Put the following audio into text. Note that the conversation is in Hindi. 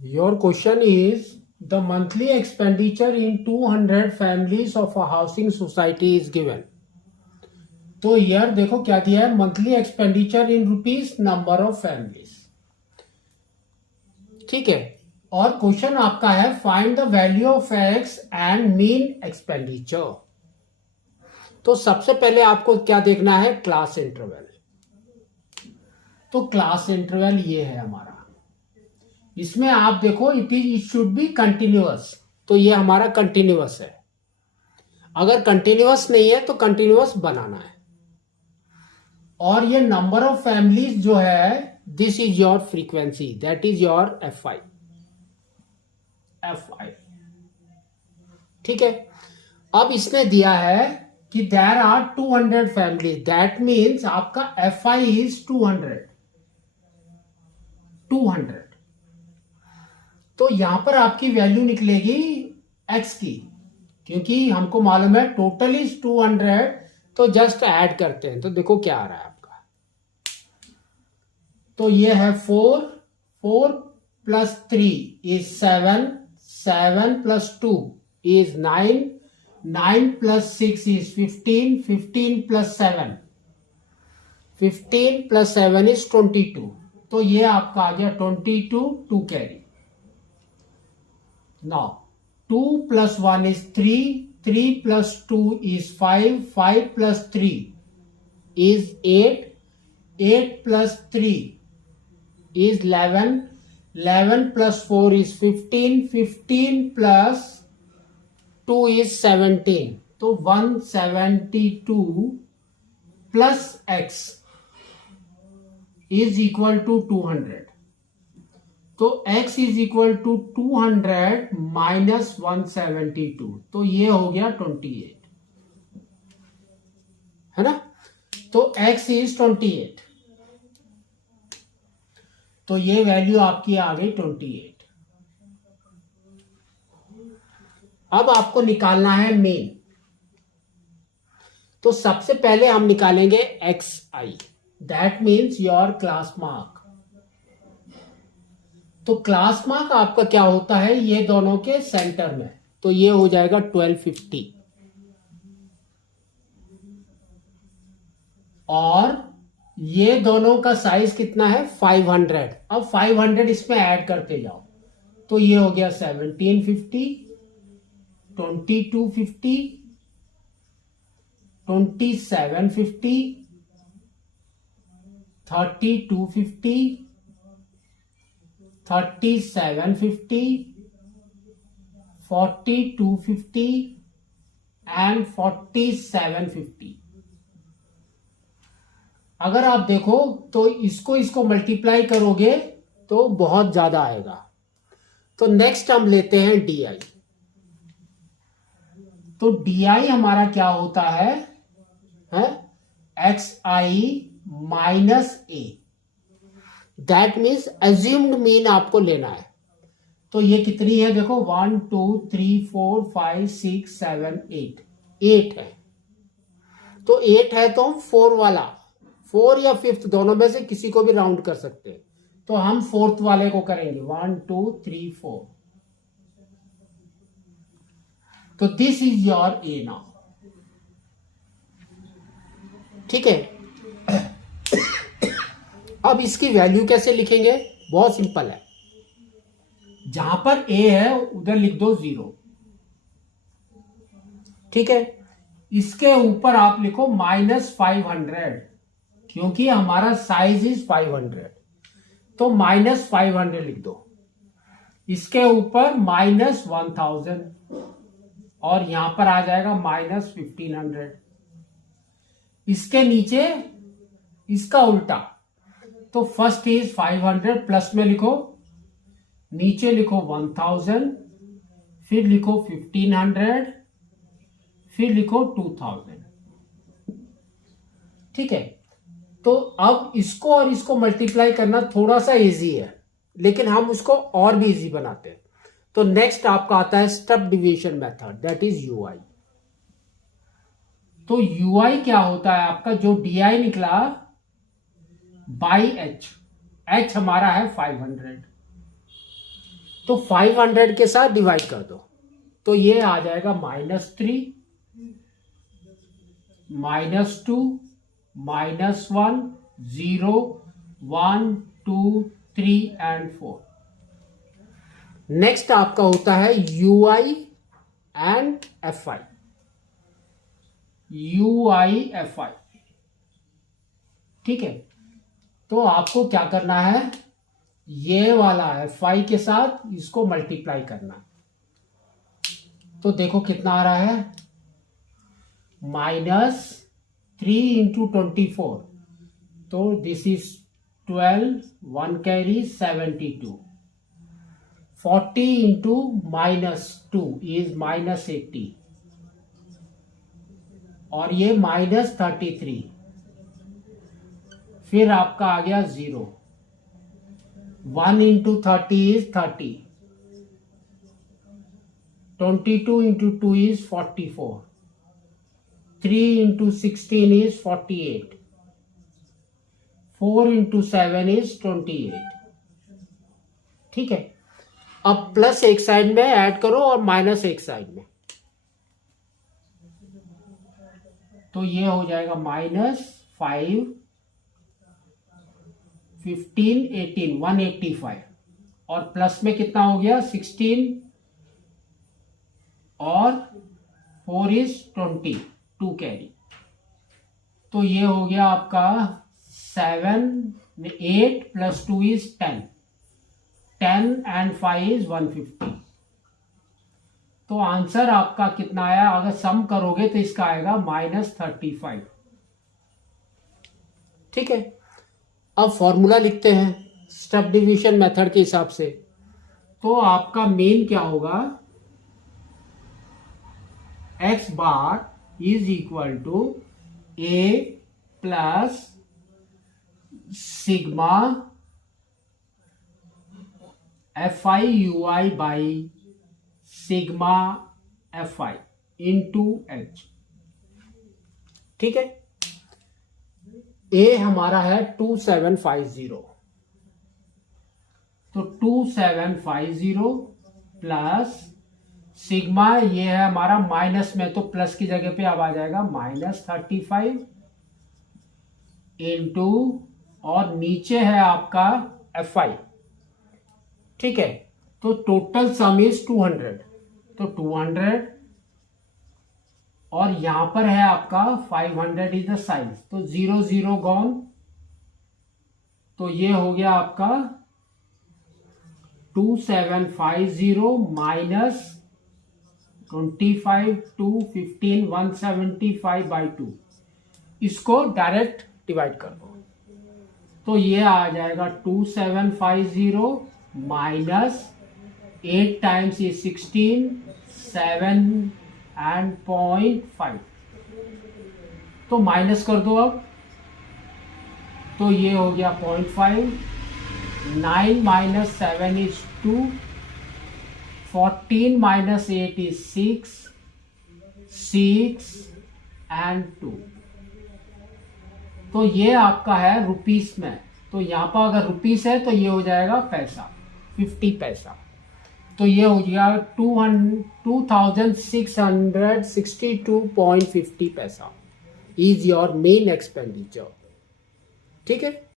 Your question is the monthly expenditure in 200 families of a housing society is given. तो यार देखो क्या दिया है, monthly expenditure in rupees, number of families. ठीक है, और क्वेश्चन आपका है find the value of x and mean expenditure. तो सबसे पहले आपको क्या देखना है, क्लास इंटरवल। तो क्लास इंटरवल ये है हमारा, इसमें आप देखो इट शुड बी कंटिन्यूअस। तो ये हमारा कंटिन्यूअस है, अगर कंटिन्यूअस नहीं है तो कंटिन्यूअस बनाना है। और ये नंबर ऑफ फैमिलीज जो है, this is your frequency, that is your F5। ठीक है, अब इसने दिया है कि there are 200 family, that means आपका F5 इज 200। तो यहां पर आपकी वैल्यू निकलेगी x की, क्योंकि हमको मालूम है टोटल इज 200, तो जस्ट ऐड करते हैं। तो देखो क्या आ रहा है आपका, तो ये है 4 plus 3 is 7, 7 plus 2 is 9, 9 plus 6 is 15, 15 plus 7, 15 plus 7 is 22। तो ये आपका आ गया 22, 2 carry. Now 2 plus 1 is 3, 3 plus 2 is 5, 5 plus 3 is 8, 8 plus 3 is 11, 11 plus 4 is 15, 15 plus 2 is 17। तो 172 plus x is equal to 200। तो x is equal to 200 minus 172, तो ये हो गया 28, है ना। तो x इज 28, तो ये वैल्यू आपकी आ गई 28। अब आपको निकालना है मीन। तो सबसे पहले हम निकालेंगे xi, that means your class mark. तो क्लास मार्क आपका क्या होता है, ये दोनों के सेंटर में, तो ये हो जाएगा 1250, और ये दोनों का साइज कितना है 500। अब 500 इसमें ऐड करते जाओ, तो ये हो गया 1750, 2250, 2750, 3250, 3750, 4250 एंड 4750। अगर आप देखो तो इसको मल्टीप्लाई करोगे तो बहुत ज्यादा आएगा। तो नेक्स्ट हम लेते हैं DI। तो DI हमारा क्या होता है XI minus A, that means assumed mean आपको लेना है। तो ये कितनी है देखो, 1 2 3 4 5 6 7 8, 8 है। तो 8 है तो हम 4 वाला, 4 या 5th दोनों में से किसी को भी राउंड कर सकते हैं। तो हम 4th वाले को करेंगे, 1 2 3 4। तो this is your A now. ठीक है, अब इसकी वैल्यू कैसे लिखेंगे, बहुत सिंपल है। जहां पर A है उधर लिख दो 0। ठीक है, इसके ऊपर आप लिखो -500, क्योंकि हमारा साइज इज 500, तो -500 लिख दो। इसके ऊपर -1000, और यहां पर आ जाएगा -1500। इसके नीचे इसका उल्टा, तो फर्स्ट इज 500, प्लस में लिखो, नीचे लिखो 1000, फिर लिखो 1500, फिर लिखो 2000। ठीक है, तो अब इसको और इसको मल्टीप्लाई करना थोड़ा सा इजी है, लेकिन हम उसको और भी इजी बनाते हैं। तो नेक्स्ट आपका आता है step division method, that is UI। तो UI क्या होता है आपका, जो DI निकला बाई H, H हमारा है 500, तो 500 के साथ डिवाइड कर दो, तो ये आ जाएगा -3, -2, -1, 0, 1, 2, 3 एंड 4। नेक्स्ट आपका होता है UI एंड FI। UIFI, ठीक है। तो आपको क्या करना है, ये वाला FI के साथ इसको मल्टीप्लाई करना। तो देखो कितना आ रहा है, -3 इंटू 24, तो this is 12, 1 carry 72। 40 into -2 is -80, और ये -33। फिर आपका आ गया 0। 1 into 30 is 30। 22 into 2 is 44। 3 into 16 is 48। 4 into 7 is 28। ठीक है। अब प्लस एक साइड में ऐड करो और माइनस एक साइड में, तो ये हो जाएगा -5, 15, 18, 185, और प्लस में कितना हो गया 16, और 4 इज 20, 2 कैरी। तो ये हो गया आपका 7, 8 प्लस 2 इज 10, 10 एंड 5 इज 150। तो आंसर आपका कितना आया, अगर सम करोगे तो इसका आएगा -35। ठीक है। अब फॉर्मूला लिखते हैं स्टेप डिवीजन मेथड के हिसाब से। तो आपका मेन क्या होगा, x bar is equal to a plus sigma FI UI by sigma FI into H। ठीक है। A हमारा है 2750, तो 2750 प्लस सिग्मा, ये है हमारा माइनस में, तो प्लस की जगह पे अब आ जाएगा -35 इंटू, और नीचे है आपका FI। ठीक है। तो टोटल सम इज 200, तो 200, और यहां पर है आपका 500 इज द साइज, तो 0 0 गॉन, तो ये हो गया आपका 2750 माइनस 25, 2, 15, 175/2। इसको डायरेक्ट डिवाइड कर दो, तो ये आ जाएगा 2750 माइनस 8 टाइम्स ये 16, 7 एंड 0.5, तो माइनस कर दो अब, तो ये हो गया 0.5। 9 minus 7 is 2, 14 minus 8 is 6 and 2। तो ये आपका है रुपीस में, तो यहां पर अगर रुपीस है तो ये हो जाएगा पैसा, 50 पैसा। तो ये हो गया 2662.50 पैसा इज योर मेन एक्सपेंडिचर। ठीक है।